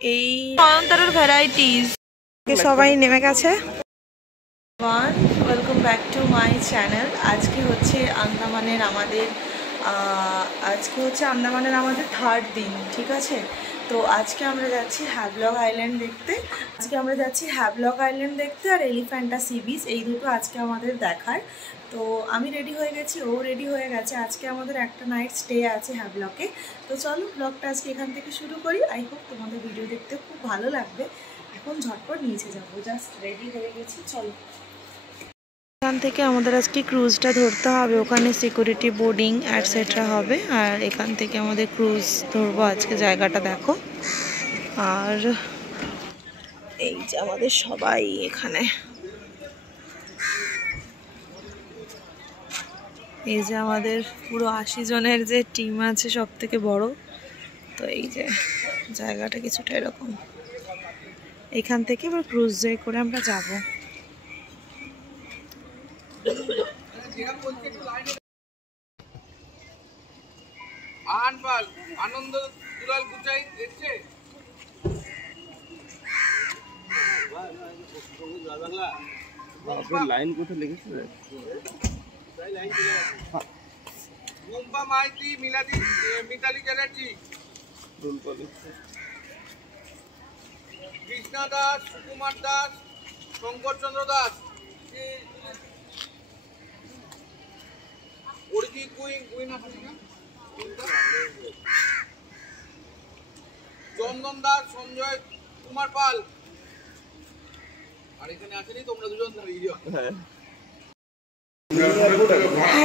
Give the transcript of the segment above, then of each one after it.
এই অন্তরের ভ্যারাইটিস সবাই নেমে গেছে। Welcome back to my channel. আজকে হচ্ছে আন্দামানের আমাদের থার্ড দিন, ঠিক আছে। তো আজকে আমরা যাচ্ছি হ্যাভলক আইল্যান্ড দেখতে, আর এলিফ্যান্টা সি বিচ, এই দুটো আজকে আমাদের দেখার। তো আমি রেডি হয়ে গেছি, ও রেডি হয়ে গেছে। আজকে আমাদের একটা নাইট স্টে আছে হ্যাভলকে। তো চলো ব্লগটা আজকে এখান থেকে শুরু করি। আই হোপ তোমাদের ভিডিও দেখতে খুব ভালো লাগবে। এখন ঝটপট নিচে যাবো, জাস্ট রেডি হয়ে গেছি, চলো। এখান থেকে আমাদের আজকে ক্রুজটা ধরতে হবে, ওখানে সিকিউরিটি বোর্ডিং অ্যাটসেট্রা হবে, আর এখান থেকে আমাদের ক্রুজ ধরবো। আজকে জায়গাটা দেখো, আর এই যে আমাদের সবাই এখানে, এই যে আমাদের পুরো 80 জনের যে টিম আছে, সব থেকে বড়। তো এই যে জায়গাটা কিছুটা এরকম, এখান থেকে এবার ক্রুজে করে আমরা যাবো। আনন্দ দুলাল গুচাই এসছে। লাইন কোথায় লিখেছিল? মুম্বা মাইতি, মিতালি চ্যাটার্জি, কৃষ্ণা দাস, সুকুমার দাস, শঙ্কর চন্দ্র দাস, অরিজিৎ কুইন আছে না, চন্দন দাস, সঞ্জয় কুমার পাল, আর এখানে আছেনি তোমরা দুজন।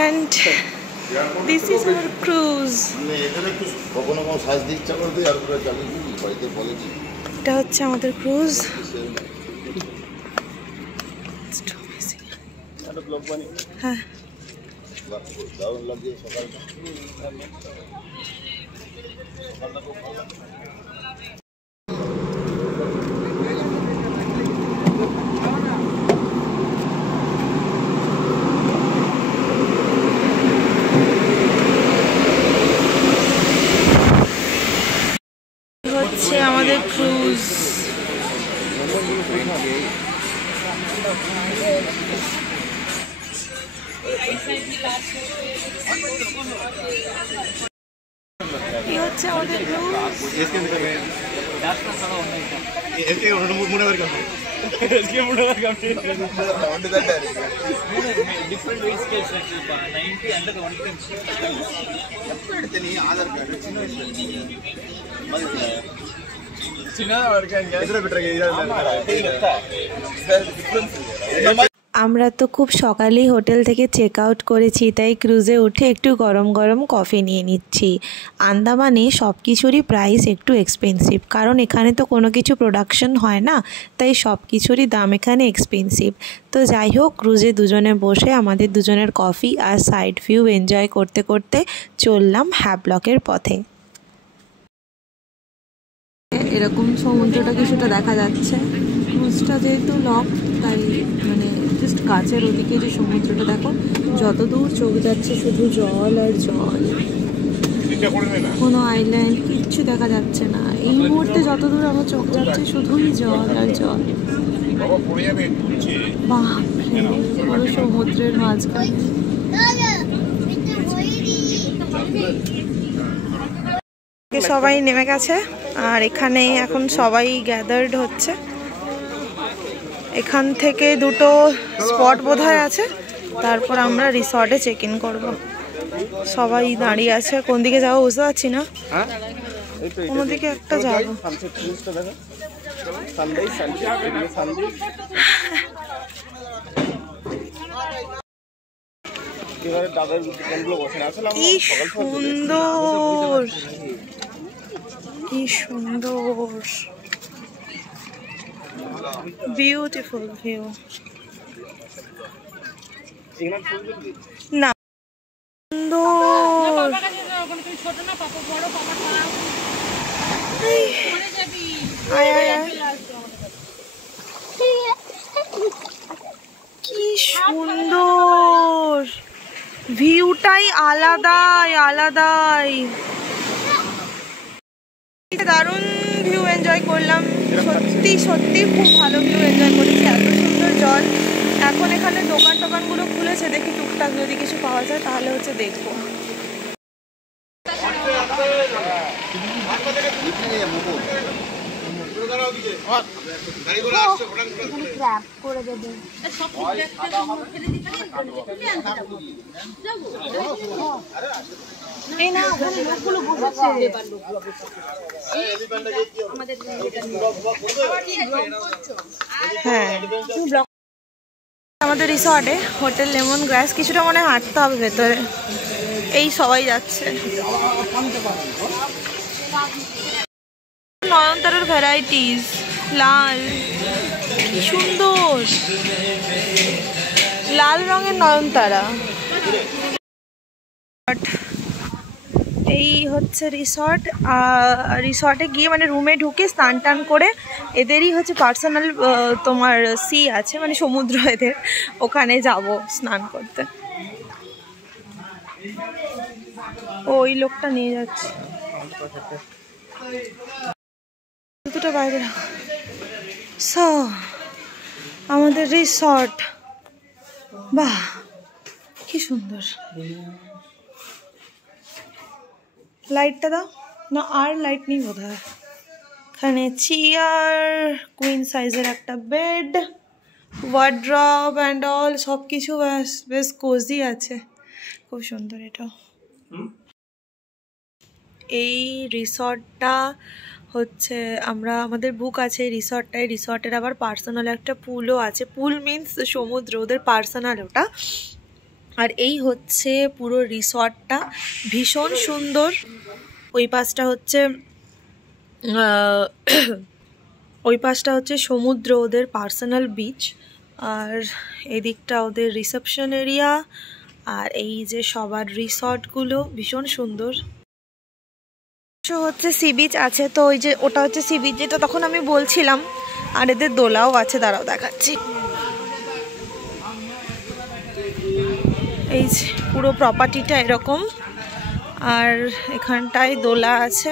And this is our cruise. এটা হচ্ছে আমাদের ক্রুজ। হ্যাঁ, হচ্ছে আমাদের ক্রুজ। এই হচ্ছে আমাদের ক্রুজ। আমরা তো খুব সকালেই হোটেল থেকে চেক আউট করেছি, তাই ক্রুজে উঠে একটু গরম গরম কফি নিয়ে নিচ্ছি। আন্দামানে সব কিছুরই প্রাইস একটু এক্সপেন্সিভ, কারণ এখানে তো কোনো কিছু প্রোডাকশন হয় না, তাই সব কিছুরই দাম এখানে এক্সপেন্সিভ। তো যাই হোক, ক্রুজে দুজনে বসে আমাদের দুজনের কফি আর সাইড ভিউ এনজয় করতে করতে চললাম হ্যাভলকের পথে। এরকম সমুদ্রটা কিছুটা দেখা যাচ্ছে। ক্রুজটা যেহেতু লক, তাই মানে জাস্ট কাছের ওদিকে যে সমুদ্রটা দেখো, যত দূর চোখ যাচ্ছে শুধু জল আর জল, কোনো আইল্যান্ড কিচ্ছু দেখা যাচ্ছে না। এই মুহূর্তে যত দূর আমার চোখ যাচ্ছে শুধুই জল আর জল। বাপরে, পুরো সমুদ্রের মাঝখানে। সবাই নেমে গেছে, আর এখানে এখন সবাই গ্যাদার্ড হচ্ছে। এখান থেকে দুটো স্পট বোধহয় আছে, তারপর আমরা রিসর্টে চেক ইন করবো। সবাই দাঁড়িয়ে আছে, কোন দিকে যাবো বুঝতে পারছি না, কোন দিকে একটা যাবো। কি সুন্দর, কি সুন্দর, বিউটিফুল ভিউ। না সুন্দর, কি সুন্দর ভিউটাই আলাদাই আলাদাই, দারুণ ভিউ এনজয় করলাম, সত্যি সত্যি খুব ভালো ভিউ এনজয় করেছি, এত সুন্দর জল। এখন এখানে দোকান টোকানগুলো খুলেছে, দেখি টুকটাক যদি কিছু পাওয়া যায় তাহলে হচ্ছে দেখবো। হ্যাঁ, আমাদের রিসর্টে হোটেল লেমন গ্রাস, কিছুটা মনে হয় হাঁটতে হবে ভেতরে। এই সবাই যাচ্ছে। নয়নতারার ভ্যারাইটিস, লাল, কি সুন্দর লাল রঙের নয়নতারা। এই হচ্ছে রিসর্ট। রিসর্টে গিয়ে মানে রুমে ঢুকে স্নান টান করে, এদেরই হচ্ছে পার্সোনাল তোমার সি আছে, মানে সমুদ্র এদের, ওখানে যাব স্নান করতে। ওই লোকটা নিয়ে যাচ্ছে দুটো বাইরে। সো আমাদের রিসর্ট, বাহ কি সুন্দর। লাইটটা দাও না, আর লাইট নেই বোধহয়। এখানে চেয়ার, কুইন সাইজের একটা বেড, ওয়ার্ড্রব অ্যান্ড অল, সব কিছু বেশ কোজি আছে, খুব সুন্দর। এটা এই রিসর্টটা হচ্ছে আমাদের বুক আছে এই রিসর্টটায়। রিসর্টের আবার পার্সোনাল একটা পুলও আছে, পুল মিন্স সমুদ্র, ওদের পার্সোনাল ওটা। আর এই হচ্ছে পুরো রিসর্টটা, ভীষণ সুন্দর। ওই পাশটা হচ্ছে সমুদ্র, ওদের পার্সোনাল বিচ। আর এদিকটা ওদের রিসেপশন এরিয়া। আর এই যে সবার রিসর্টগুলো ভীষণ সুন্দর। হচ্ছে সি বিচ আছে, তো ওই যে ওটা হচ্ছে সি বিচ যেটা তখন আমি বলছিলাম। আর এদের দোলাও আছে, দাঁড়াও দেখাচ্ছি। এই যে পুরো প্রপার্টিটা এরকম, আর এখানটায় দোলা আছে।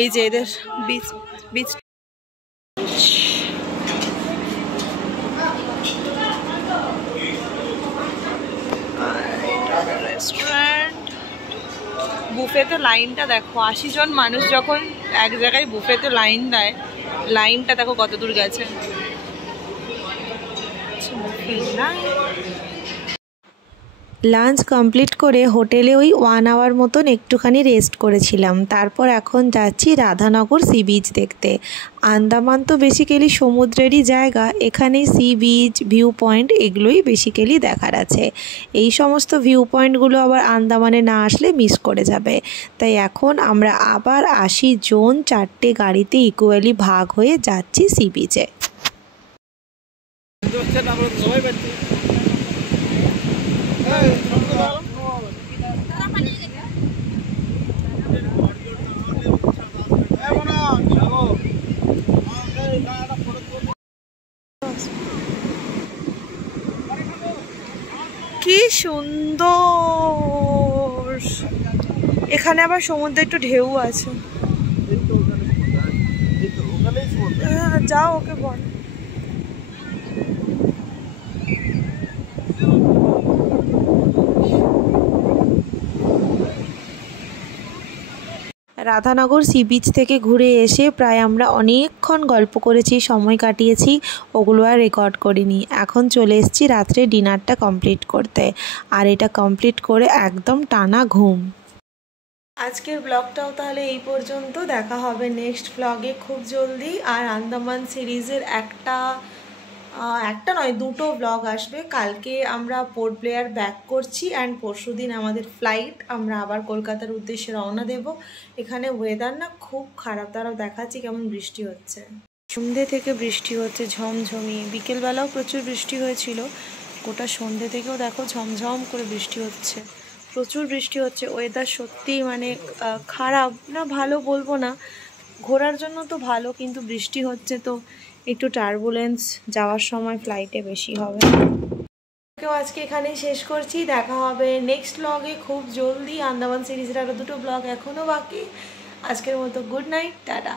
এই যে এদের বিচ বিচ রেস্টুরেন্ট। বুফেতে লাইনটা দেখো, 80 জন মানুষ যখন এক জায়গায় বুফেতে লাইন দেয়, লাইনটা দেখো কত দূর গেছে। লাঞ্চ কমপ্লিট করে হোটেলে ওই 1 আওয়ার মতন একটুখানি রেস্ট করেছিলাম। তারপর এখন যাচ্ছি রাধানগর সি বিচ দেখতে। আন্দামান তো বেসিক্যালি সমুদ্রেরই জায়গা, এখানে সি বিচ, ভিউ পয়েন্ট এগুলোই বেসিক্যালি দেখার আছে। এই সমস্ত ভিউ পয়েন্টগুলো আবার আন্দামানে না আসলে মিস করে যাবে। তাই এখন আমরা আবার 80 জন 4টে গাড়িতে ইকুয়ালি ভাগ হয়ে যাচ্ছি সি বিচে। কি সুন্দর, এখানে আবার সমুদ্রে একটু ঢেউ আছে। যাও ওকে বল। রাধানগর সি বিচ থেকে ঘুরে এসে প্রায় আমরা অনেকক্ষণ গল্প করেছি, সময় কাটিয়েছি, ওগুলো আর রেকর্ড করিনি। এখন চলে এসেছি রাত্রে ডিনারটা কমপ্লিট করতে, আর এটা কমপ্লিট করে একদম টানা ঘুম। আজকের ব্লগটাও তাহলে এই পর্যন্ত, দেখা হবে নেক্সট ব্লগে খুব জলদি। আর আন্দামান সিরিজের একটা নয় 2টো ব্লগ আসবে। কালকে আমরা পোর্ট ব্লেয়ার ব্যাক করছি, অ্যান্ড পরশুদিন আমাদের ফ্লাইট, আমরা আবার কলকাতার উদ্দেশ্যে রওনা দেব। এখানে ওয়েদার না খুব খারাপ, তারাও দেখাচ্ছি কেমন বৃষ্টি হচ্ছে। সন্ধ্যে থেকে বৃষ্টি হচ্ছে ঝমঝমিয়ে, বিকেলবেলাও প্রচুর বৃষ্টি হয়েছিল, গোটা সন্ধ্যে থেকেও দেখো ঝমঝম করে বৃষ্টি হচ্ছে, প্রচুর বৃষ্টি হচ্ছে। ওয়েদার সত্যিই মানে খারাপ না, ভালো বলবো না, ঘোরার জন্য তো ভালো, কিন্তু বৃষ্টি হচ্ছে তো একটু টার্বুলেন্স যাওয়ার সময় ফ্লাইটে বেশি হবে। কেউ আজকে এখানেই শেষ করছি, দেখা হবে নেক্সট ব্লগে খুব জলদি। আন্দামান সিরিজের আরও 2টো ব্লগ এখনও বাকি। আজকের মতো গুড নাইট, টাটা।